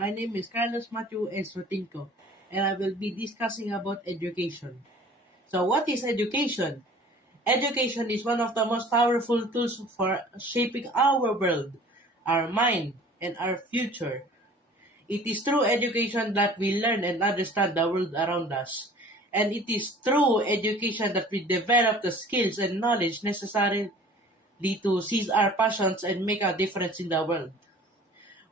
My name is Carlos Matthew Esrotinco, and I will be discussing about education. So, what is education? Education is one of the most powerful tools for shaping our world, our mind, and our future. It is through education that we learn and understand the world around us. And it is through education that we develop the skills and knowledge necessary to seize our passions and make a difference in the world.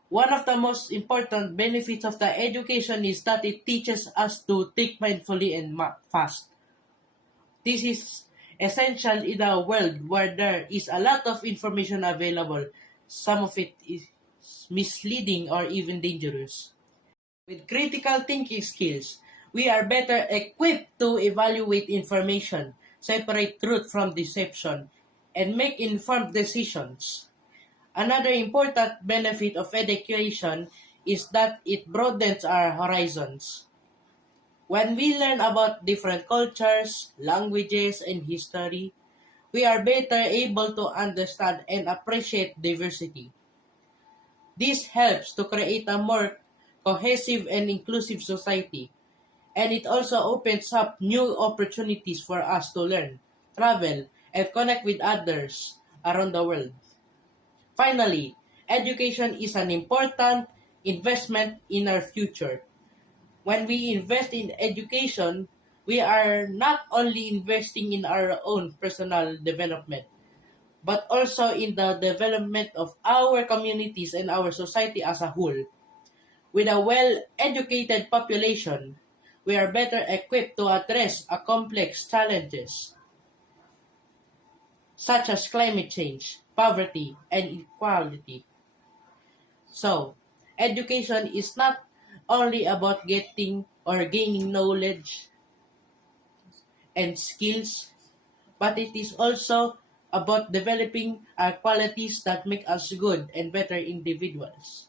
One of the most important benefits of the education is that it teaches us to think mindfully and fast. This is essential in a world where there is a lot of information available. Some of it is misleading or even dangerous. With critical thinking skills, we are better equipped to evaluate information, separate truth from deception, and make informed decisions. Another important benefit of education is that it broadens our horizons. When we learn about different cultures, languages, and history, we are better able to understand and appreciate diversity. This helps to create a more cohesive and inclusive society, and it also opens up new opportunities for us to learn, travel, and connect with others around the world. Finally, education is an important investment in our future. When we invest in education, we are not only investing in our own personal development, but also in the development of our communities and our society as a whole. With a well-educated population, we are better equipped to address a complex challenges such as climate change, poverty, and inequality. So, education is not only about getting or gaining knowledge and skills, but it is also about developing our qualities that make us good and better individuals.